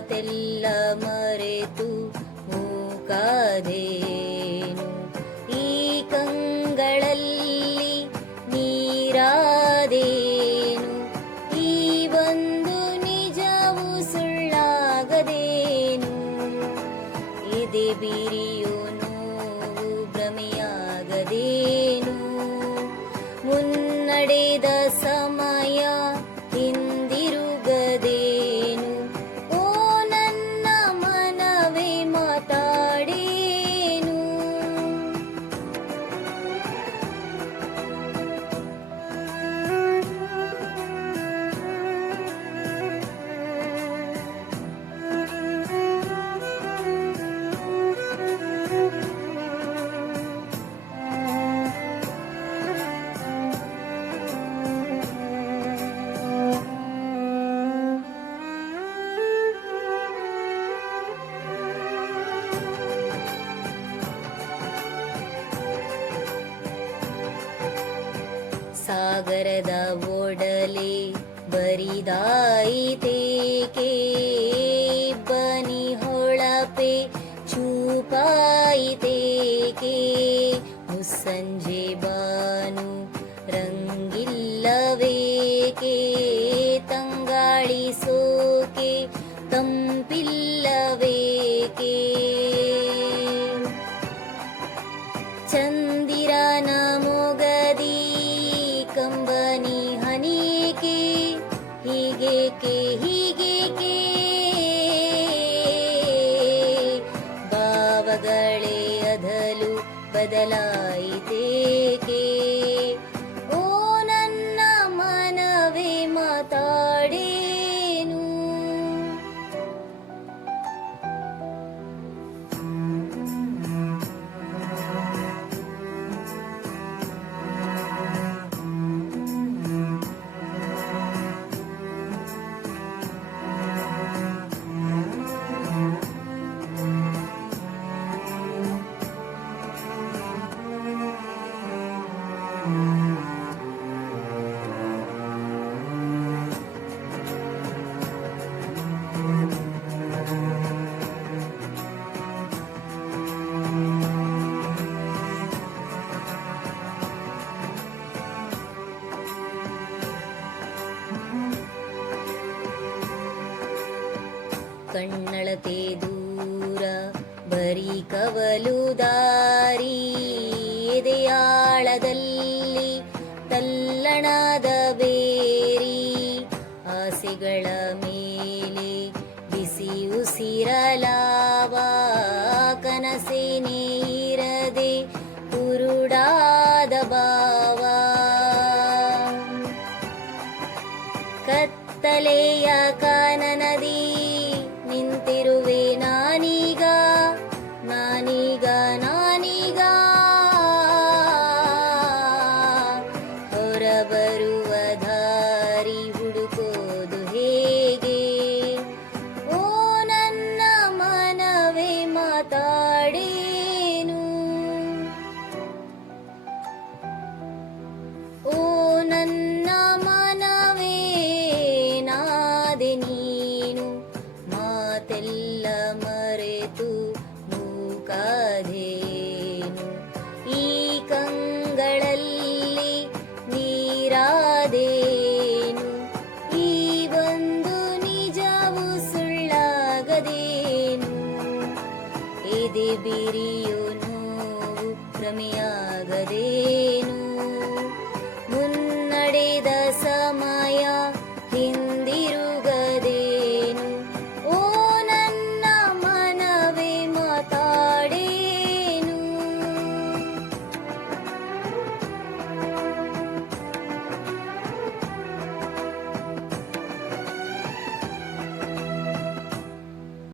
ಮಾತೆಲ್ಲ ಮರೆತು ಮೂಕಾದೇನು? ಈ ಕಂಗಳಲ್ಲಿ ನೀರಾದೇನು? ಈ ಒಂದು ನಿಜವು ಸುಳ್ಳಾಗದೇನು? ಎದೆ ಬಿರಿಯೋ ನೋವು ಭ್ರಮೆಯಾಗದೇನು? ಮುನ್ನಡೆದ ಸಾಗರದ ಒಡಲೆ ಬರಿದಾಯಿತೇಕೆ ಬನಿ ಹೊಳಪೆ ಚೂಪಾಯಿತೇಕೆ ಮುಸ್ಸಂಜೆ ಬಾನು ರಂಗಿಲ್ಲವೇಕೆ ತಂಗಾಳಿಸೋಕೆ ತಂಪಿಲ್ಲವೇಕೆ ಅದಲು ಬದಲಾಯಿತೇಕೆ? ಓ ನನ್ನ ಮನವೇ ಮಾತಾಡೇನು ಕಣ್ಣಳತೆ ದೂರ, ಬರೀ ಕವಲು ದಾರಿ. ಎದೆಯಾಳದಲ್ಲಿ ತಲ್ಲಣದ ಬೇರಿ. ಆಸೆಗಳ ಮೇಲೆ ಬಿಸಿ ಉಸಿರಲಾವ ಕನಸಿನೀರದೆ ಕುರುಡಾದ ಬಾವ ಕತ್ತಲೆಯ ಕಾನನದಿ ಹೊರಬರುವ ದಾರಿ ಹುಡುಕೋದು ಹೇಗೆ? ಓ ನನ್ನ ಮನವೇ ಮಾತಾಡೇನು? ಓ ನನ್ನ ಮನವೇ ನಾದೆ ನೀನು? ಮಾತೆಲ್ಲ ಮರೆತು ಮೂಕಾದೇನು ಎದೆ ಬಿರಿಯೋ ನೋವು ಮುನ್ನಡೆದ ಸಮ